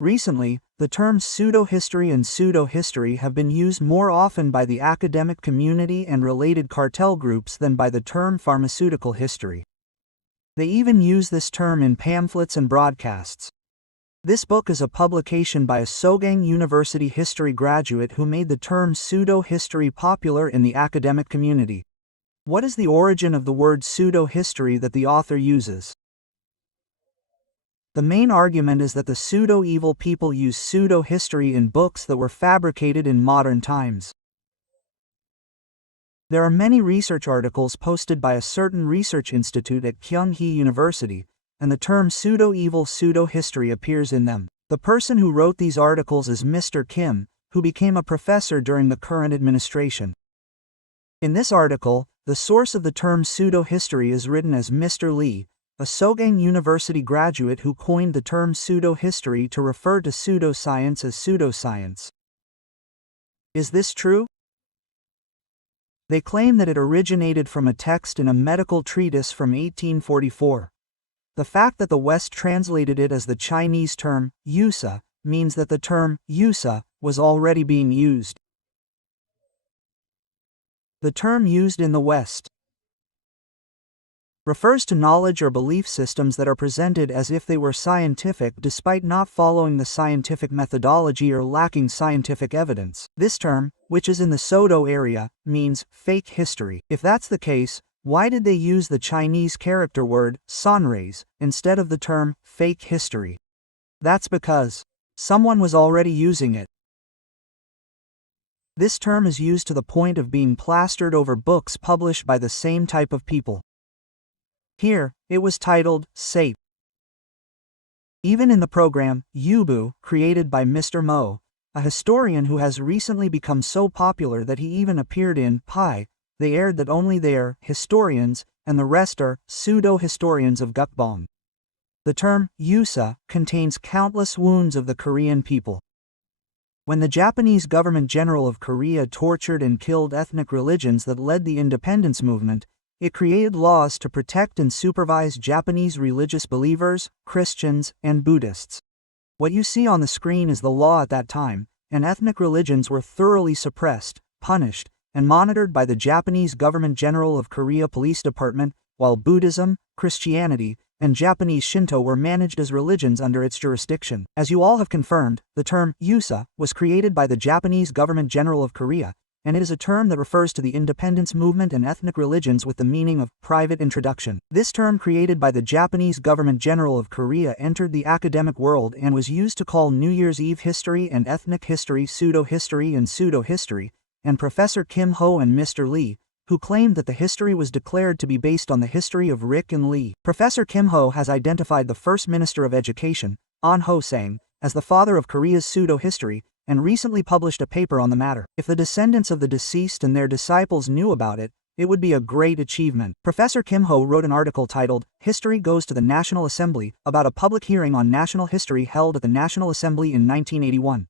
Recently, the terms pseudo-history and pseudo-history have been used more often by the academic community and related cartel groups than by the term pharmaceutical history. They even use this term in pamphlets and broadcasts. This book is a publication by a Sogang University history graduate who made the term pseudo-history popular in the academic community. What is the origin of the word pseudo-history that the author uses? The main argument is that the pseudo-evil people use pseudo-history in books that were fabricated in modern times. There are many research articles posted by a certain research institute at Kyung-hee University, and the term pseudo-evil pseudo-history appears in them. The person who wrote these articles is Mr. Kim, who became a professor during the current administration. In this article, the source of the term pseudo-history is written as Mr. Lee, a Sogang University graduate who coined the term pseudo-history to refer to pseudoscience as pseudoscience. Is this true? They claim that it originated from a text in a medical treatise from 1844. The fact that the West translated it as the Chinese term, yusa, means that the term, yusa, was already being used. The term used in the West refers to knowledge or belief systems that are presented as if they were scientific despite not following the scientific methodology or lacking scientific evidence. This term, which is in the pseudo area, means fake history. If that's the case, why did they use the Chinese character word, sanreis, instead of the term, fake history? That's because someone was already using it. This term is used to the point of being plastered over books published by the same type of people. Here, it was titled, Sape. Even in the program, Yubu, created by Mr. Mo, a historian who has recently become so popular that he even appeared in Pi, they aired that only they are historians, and the rest are pseudo-historians of Gukbong. The term, yusa, contains countless wounds of the Korean people. When the Japanese government general of Korea tortured and killed ethnic religions that led the independence movement, it created laws to protect and supervise Japanese religious believers, Christians, and Buddhists. What you see on the screen is the law at that time, and ethnic religions were thoroughly suppressed, punished, and monitored by the Japanese Government General of Korea Police Department, while Buddhism, Christianity, and Japanese Shinto were managed as religions under its jurisdiction. As you all have confirmed, the term yusa was created by the Japanese Government General of Korea, and it is a term that refers to the independence movement and ethnic religions with the meaning of private introduction. This term created by the Japanese Government General of Korea entered the academic world and was used to call New Year's Eve history and ethnic history pseudo-history and pseudo-history, and Professor Kim Ho and Mr. Lee, who claimed that the history was declared to be based on the history of Rick and Lee. Professor Kim Ho has identified the first Minister of Education, An Ho-sang, as the father of Korea's pseudo-history, and recently published a paper on the matter. If the descendants of the deceased and their disciples knew about it, it would be a great achievement. Professor Kim Ho wrote an article titled, History Goes to the National Assembly, about a public hearing on national history held at the National Assembly in 1981.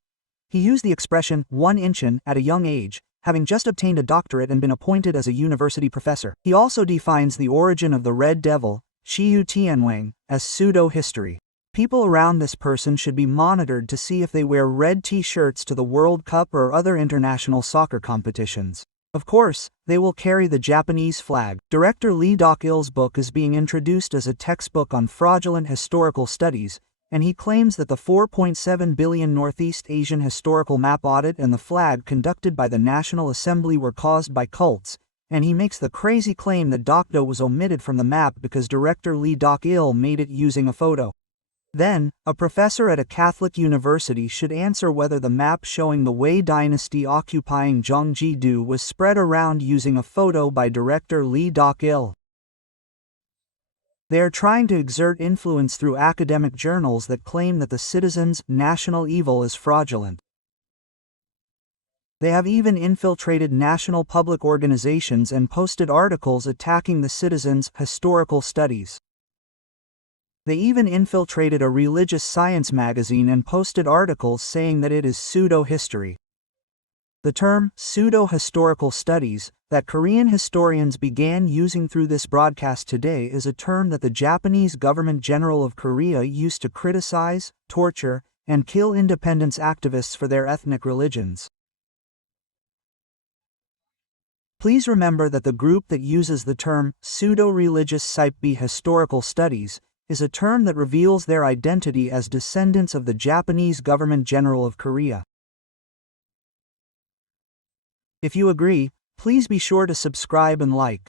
He used the expression, one-inchin, at a young age, having just obtained a doctorate and been appointed as a university professor. He also defines the origin of the Red Devil, Shiyu Tianwang, as pseudo-history. People around this person should be monitored to see if they wear red t-shirts to the World Cup or other international soccer competitions. Of course, they will carry the Japanese flag. Director Lee Dok-il's book is being introduced as a textbook on fraudulent historical studies, and he claims that the 4.7 billion Northeast Asian historical map audit and the flag conducted by the National Assembly were caused by cults, and he makes the crazy claim that Dokdo was omitted from the map because director Lee Dok-il made it using a photo. Then, a professor at a Catholic university should answer whether the map showing the Wei dynasty occupying Gyeonggi-do was spread around using a photo by director Lee Dok-il. They are trying to exert influence through academic journals that claim that the citizens' national evil is fraudulent. They have even infiltrated national public organizations and posted articles attacking the citizens' historical studies. They even infiltrated a religious science magazine and posted articles saying that it is pseudo-history. The term pseudo-historical studies that Korean historians began using through this broadcast today is a term that the Japanese Government General of Korea used to criticize, torture, and kill independence activists for their ethnic religions. Please remember that the group that uses the term pseudo-religious Saipbi historical studies is a term that reveals their identity as descendants of the Japanese government general of Korea. If you agree, please be sure to subscribe and like.